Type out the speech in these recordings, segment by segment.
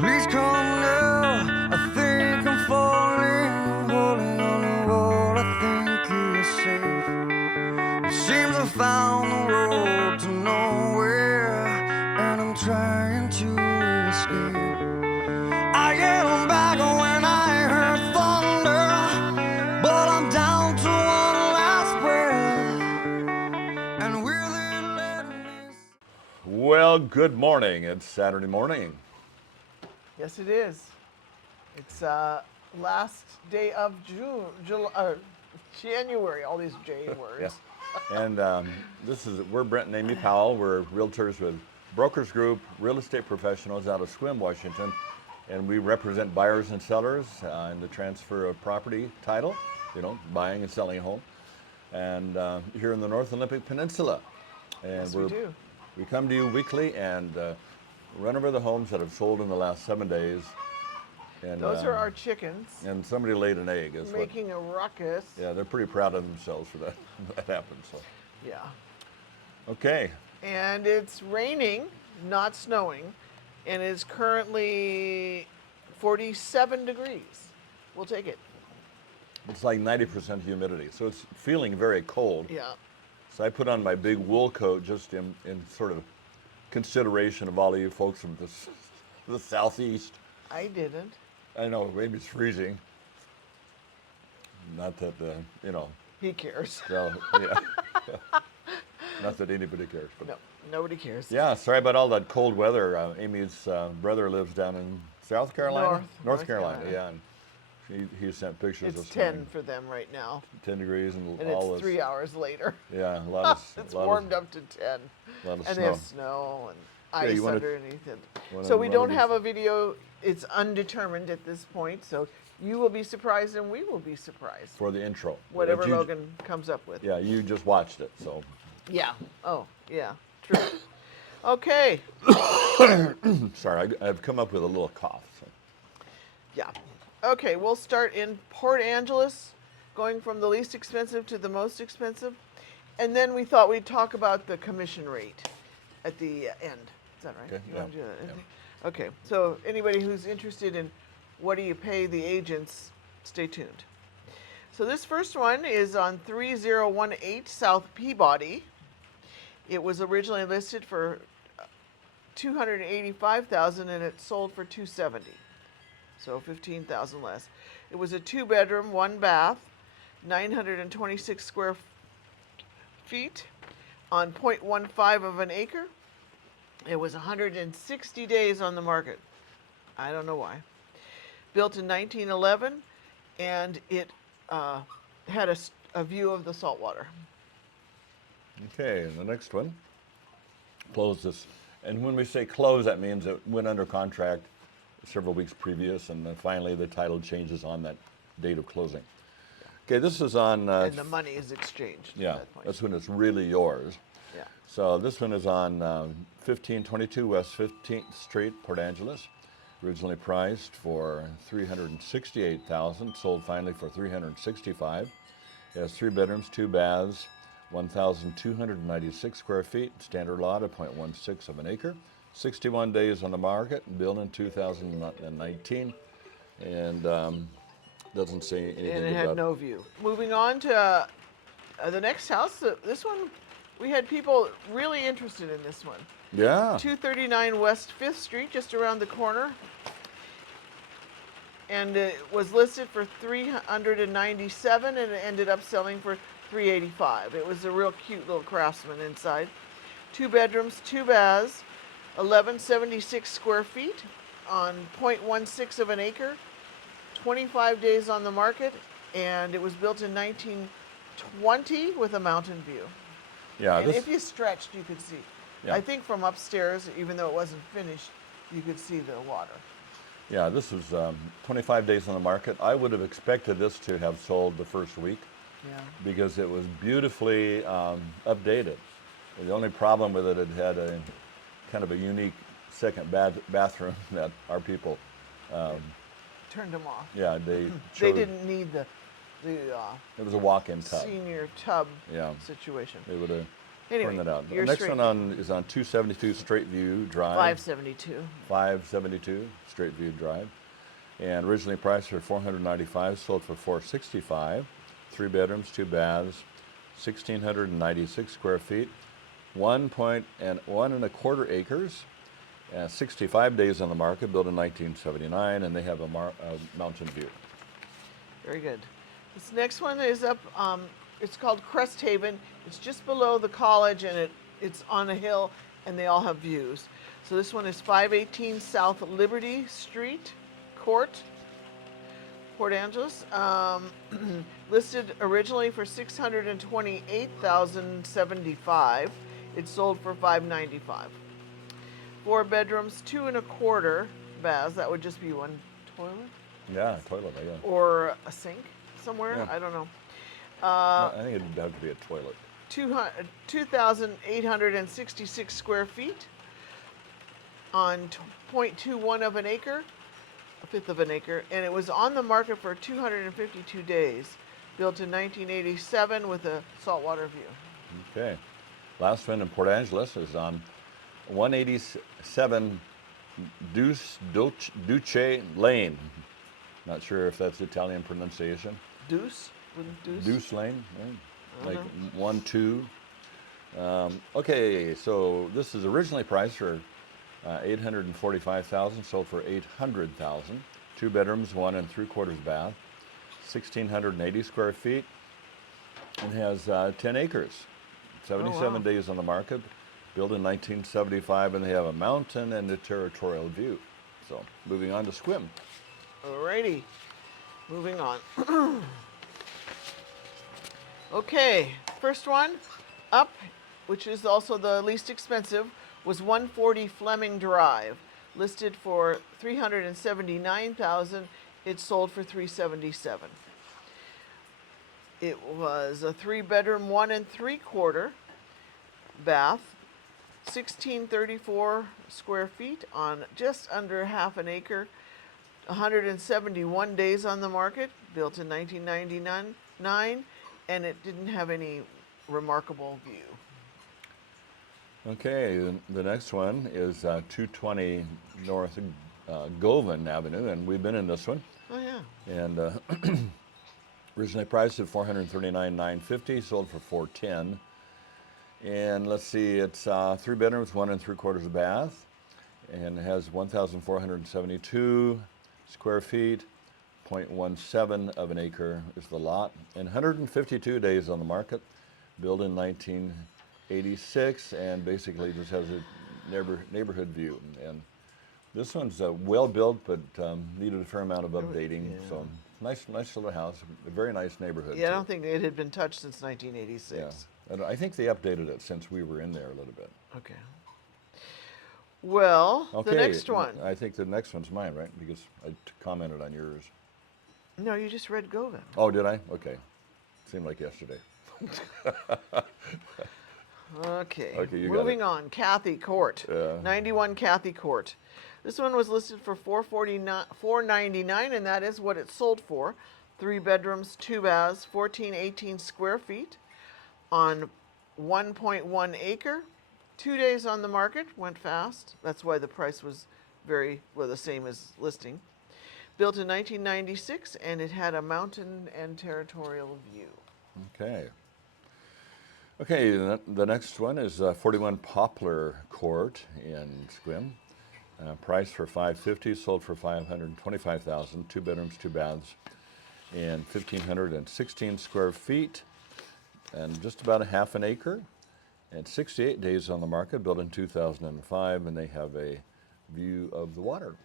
Please come now, I think I'm falling, holding on to what I think is safe. It seems I found the road to nowhere, and I'm trying to escape. I get back when I heard thunder, but I'm down to one last breath, and will it let me... Well, good morning. It's Saturday morning. Yes, it is. It's last day of January. All these J words. Yeah. And we're Brent and Amy Powell. We're realtors with Brokers Group, real estate professionals out of Sequim, Washington. And we represent buyers and sellers in the transfer of property title, buying and selling a home. And here in the North Olympic Peninsula. And Yes, we do. We come to you weekly and run over the homes that have sold in the last 7 days. And, Those are our chickens. And somebody laid an egg. Making a ruckus. Yeah, they're pretty proud of themselves for that. That happened. So. Yeah. Okay. And it's raining, not snowing, and it's currently 47 degrees. We'll take it. It's like 90% humidity, so it's feeling very cold. Yeah. So I put on my big wool coat just in sort of consideration of all of you folks from the southeast. I didn't. I know, maybe it's freezing. Not that, He cares. So, yeah. Not that anybody cares. But No, nobody cares. yeah, sorry about all that cold weather. Amy's brother lives down in South Carolina? North Carolina, Carolina. yeah. And he sent pictures It's of 10 for them right now. 10 degrees and And all it's this. 3 hours later. Yeah, a lot of It's warmed up to 10. A lot of And snow. there's snow and ice you wanna- underneath it. wanna- So we one don't of have these- a video. It's undetermined at this point. So you will be surprised and we will be surprised. For the intro. Whatever But you- Logan comes up with. Yeah, you just watched it, so. Yeah. Oh, yeah. True. Okay. Sorry, I've come up with a little cough. So. Yeah. Okay, we'll start in Port Angeles, going from the least expensive to the most expensive. And then we thought we'd talk about the commission rate at the end. Is that right? Okay, You want to yeah, do that? Okay, so anybody who's interested in what do you pay the agents, stay tuned. So this first one is on 3018 South Peabody. It was originally listed for $285,000 and it sold for $270,000. So $15,000 less. It was a 2-bedroom, 1 bath, 926 square feet on 0.15 of an acre. It was 160 days on the market. I don't know why. Built in 1911, and it had a view of the saltwater. Okay, and the next one. Close this. And when we say close, that means it went under contract several weeks previous, and then finally the title changes on that date of closing. Okay, this is on... And the money is exchanged yeah, at that point. that's when it's really yours. Yeah. So this one is on 1522 West 15th Street, Port Angeles. Originally priced for $368,000, sold finally for $365,000. It has 3 bedrooms, 2 baths, 1,296 square feet, standard lot of 0.16 of an acre. 61 days on the market, built in 2019, and doesn't say anything And it about... had no view. Moving on to the next house. This one, we had people really interested in this one. Yeah. 239 West 5th Street, just around the corner. And it was listed for $397 and it ended up selling for $385. It was a real cute little craftsman inside. 2 bedrooms, 2 baths, 1176 square feet on 0.16 of an acre, 25 days on the market, and it was built in 1920 with a mountain view. Yeah. And if you stretched, you could see. Yeah. I think from upstairs, even though it wasn't finished, you could see the water. Yeah, this was 25 days on the market. I would have expected this to have sold the first week Yeah. because it was beautifully updated. The only problem with it had a kind of a unique second bathroom that our people, Turned them off. yeah, they They chose. didn't need the It was a walk-in tub. senior tub Yeah. situation. They would have Anyway, Turn that out. The your next straight one is on 272 Straight View Drive. 572. 572 Straight View Drive. And originally priced for $495, sold for $465. 3 bedrooms, 2 baths, 1,696 square feet, 1.125 acres, 65 days on the market, built in 1979, and they have a mountain view. Very good. This next one is up, it's called Crest Haven. It's just below the college, and it's on a hill, and they all have views. So this one is 518 South Liberty Street, Port Angeles. Listed originally for $628,075. It sold for $595. 4 bedrooms, 2 1/4 baths. That would just be one toilet Yeah, toilet, yeah. or a sink somewhere. Yeah. I don't know. I think it'd have to be a toilet. 2,866 square feet on 0.21 of an acre, a fifth of an acre, and it was on the market for 252 days. Built in 1987 with a saltwater view. Okay. Last one in Port Angeles is on 187 Duce Lane. Not sure if that's Italian pronunciation. Deuce? Wouldn't Deuce? Deuce Lane, right? I Like don't 1, 2. Okay, so this is originally priced for $845,000, sold for $800,000. 2 bedrooms, 1 3/4 bath, 1,680 square feet, and has 10 acres. 77 days on the market, built in 1975, and they have a mountain and a territorial view. So, moving on to Sequim. Alrighty, moving on. Okay, first one up, which is also the least expensive, was 140 Fleming Drive, listed for $379,000. It sold for $377. It was a 3 bedroom, 1 3/4 bath, 1,634 square feet on just under half an acre, 171 days on the market, built in 1999, and it didn't have any remarkable view. Okay, the next one is 220 North Govan Avenue, and we've been in this one. Oh yeah. And originally priced at $439,950, sold for $410. And let's see, it's 3 bedrooms, 1 3/4 bath, and it has 1,472 square feet. 0.17 of an acre is the lot, and 152 days on the market, built in 1986, and basically just has a neighborhood view. And this one's well built, but needed a fair amount of updating. Yeah. So nice little house, a very nice neighborhood. Yeah, I too. don't think it had been touched since 1986. Yeah, and I think they updated it since we were in there a little bit. Okay. Well, Okay, the next one. I think the next one's mine, right? Because I commented on yours. No, you just read Govan. Oh, did I? Okay. Seemed like yesterday. Okay. Okay, you got Moving it. on. Kathy Court. Yeah. 91 Kathy Court. This one was listed for $499, and that is what it sold for. 3 bedrooms, 2 baths, 1,418 square feet on 1.1 acre. 2 days on the market, went fast. That's why the price was the same as listing. Built in 1996, and it had a mountain and territorial view. Okay. Okay, the next one is 41 Poplar Court in Sequim. Price for $550, sold for $525,000. 2 bedrooms, 2 baths, and 1,516 square feet, and just about a half an acre. And 68 days on the market, built in 2005, and they have a view of the water.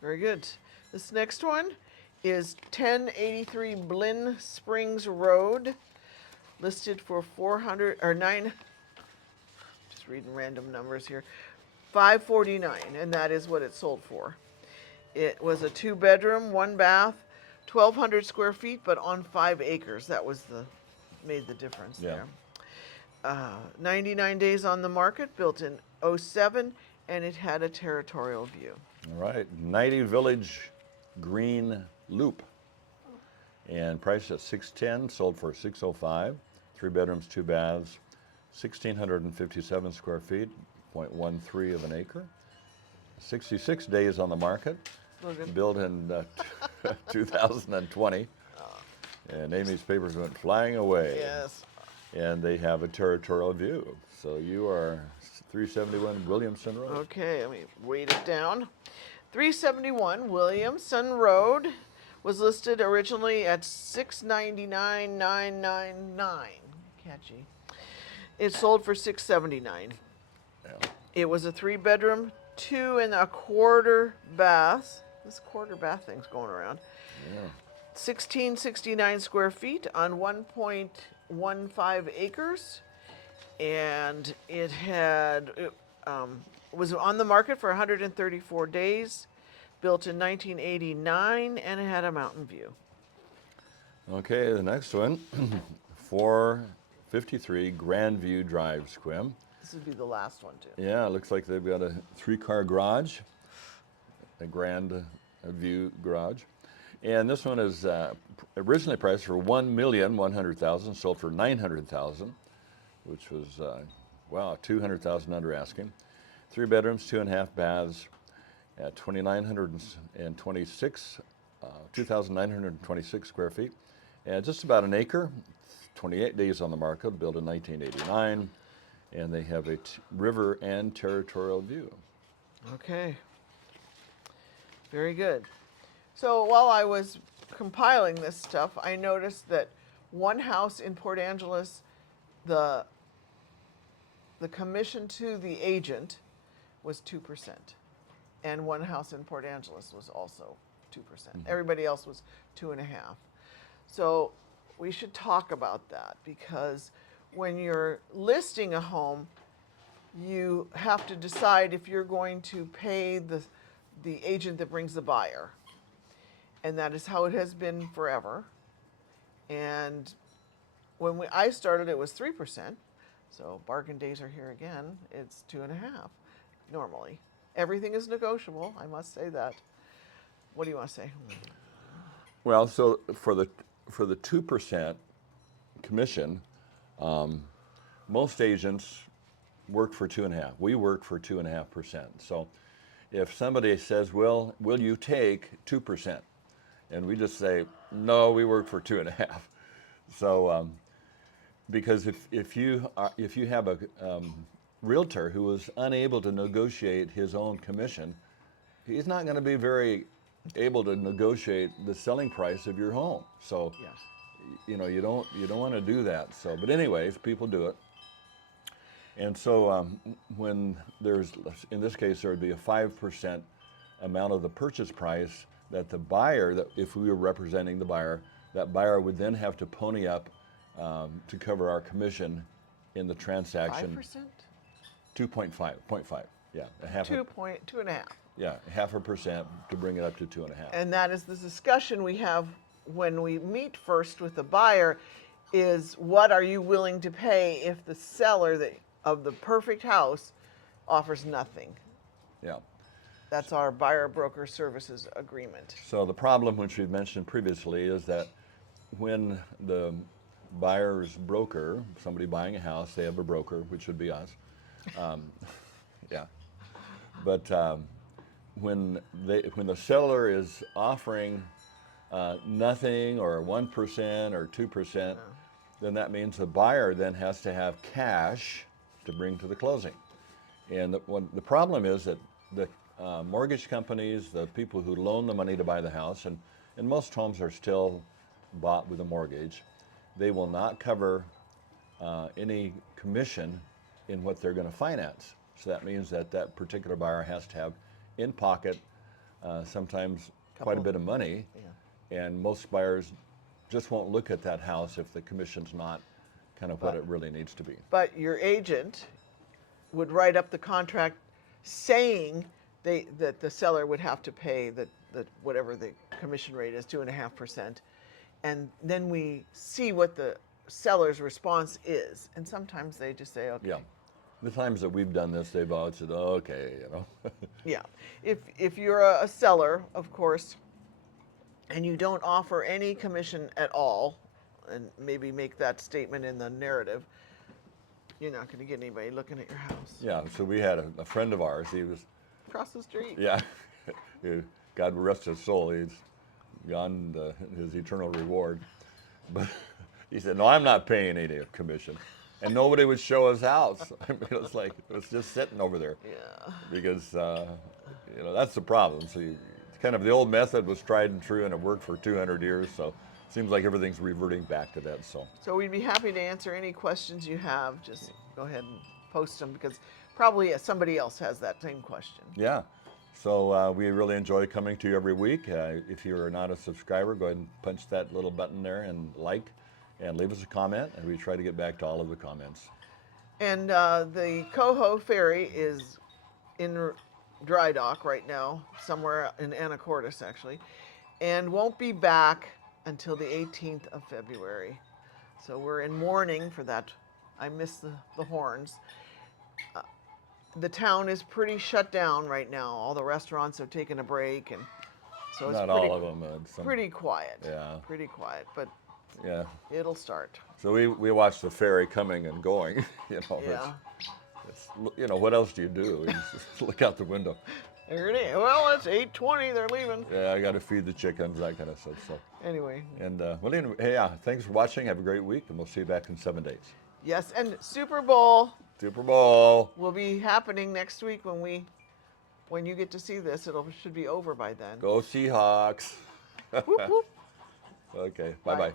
Very good. This next one is 1083 Blinn Springs Road, listed for 9. Just reading random numbers here. $549, and that is what it sold for. It was a 2 bedroom, 1 bath, 1,200 square feet, but on 5 acres. That was made the difference Yeah. there. 99 days on the market, built in 07, and it had a territorial view. All right, 90 Village Green Loop. And priced at $610, sold for $605. 3 bedrooms, 2 baths, 1,657 square feet, 0.13 of an acre. 66 days on the market. Logan. Built in 2020. And Amy's papers went flying away. Yes. And they have a territorial view. So you are 371 Williamson Road. Okay, let me weight it down. 371 Williamson Road was listed originally at $699,999. Catchy. It sold for $679. Yeah. It was a 3-bedroom, 2.25 baths. This quarter bath thing's going around. Yeah. 1669 square feet on 1.15 acres, and it was on the market for 134 days, built in 1989, and it had a mountain view. Okay, the next one, 453 Grandview Drive, Sequim. This would be the last one too. Yeah, it looks like they've got a 3-car garage, a grand view garage. And this one is originally priced for $1,100,000, sold for $900,000, which was, wow, $200,000 under asking. 3 bedrooms, 2.5 baths, at 2,926 square feet, and just about an acre, 28 days on the market, built in 1989, and they have a river and territorial view. Okay. Very good. So while I was compiling this stuff, I noticed that one house in Port Angeles, the commission to the agent was 2%. And one house in Port Angeles was also 2%. Everybody else was 2.5%. So we should talk about that, because when you're listing a home, you have to decide if you're going to pay the agent that brings the buyer. And that is how it has been forever. And when I started, it was 3%. So bargain days are here again. It's 2.5% normally. Everything is negotiable, I must say that. What do you want to say? Well, so for the 2% commission, most agents work for 2.5%. We work for 2.5%. So if somebody says, "Well, will you take 2%?" and we just say, "No, we work for 2.5%." So because if you have a realtor who is unable to negotiate his own commission, he's not going to be very able to negotiate the selling price of your home. So Yes. you know, you don't want to do that. So, but anyways, people do it. And so when there's, in this case, there would be a 5% amount of the purchase price that the buyer, that if we were representing the buyer, that buyer would then have to pony up to cover our commission in the transaction. 5%? 2.5, yeah, a half. 2.5. Yeah, 0.5% to bring it up to 2.5. And that is the discussion we have when we meet first with the buyer, is what are you willing to pay if the seller of the perfect house offers nothing? Yeah. That's our buyer broker services agreement. So the problem, which we mentioned previously, is that when the buyer's broker, somebody buying a house, they have a broker, which would be us. Yeah. But when the seller is offering nothing or 1% or 2%, then that means the buyer then has to have cash to bring to the closing. And the problem is that the mortgage companies, the people who loan the money to buy the house, and most homes are still bought with a mortgage, they will not cover any commission in what they're going to finance. So that means that particular buyer has to have in pocket sometimes quite a bit of money, and most buyers just won't look at that house if the commission's not kind of what it really needs to be. But your agent would write up the contract saying that the seller would have to pay the whatever the commission rate is, 2.5%, and then we see what the seller's response is, and sometimes they just say, okay. Yeah, the times that we've done this, they've all said, oh, okay, you know. Yeah, if you're a seller, of course, and you don't offer any commission at all, and maybe make that statement in the narrative, You're not going to get anybody looking at your house. Yeah, so we had a friend of ours. He was, Across the street. yeah, God rest his soul. He's gone his eternal reward. But he said, "No, I'm not paying any commission," and nobody would show his house. I mean, it was like it was just sitting over there. Yeah. Because that's the problem. So kind of the old method was tried and true, and it worked for 200 years. So it seems like everything's reverting back to that. So we'd be happy to answer any questions you have. Just go ahead and post them because probably somebody else has that same question. Yeah. So we really enjoy coming to you every week. If you are not a subscriber, go ahead and punch that little button there and like, and leave us a comment, and we try to get back to all of the comments. And the Coho ferry is in dry dock right now, somewhere in Anacortes actually, and won't be back until the 18th of February. So we're in mourning for that. I miss the horns. The town is pretty shut down right now. All the restaurants have taken a break, and so it's Not pretty, all of them. pretty quiet. Yeah. Pretty quiet, but Yeah. it'll start. So we watch the ferry coming and going. Yeah. What else do you do? You just look out the window. There it is. Well, it's 8:20. They're leaving. Yeah, I got to feed the chickens, that kind of stuff. So, Anyway. and anyway, hey, yeah, thanks for watching. Have a great week, and we'll see you back in 7 days. Yes, and Super Bowl Super Bowl. will be happening next week when you get to see this. Should be over by then. Go Seahawks. Whoop, whoop. Okay, bye-bye.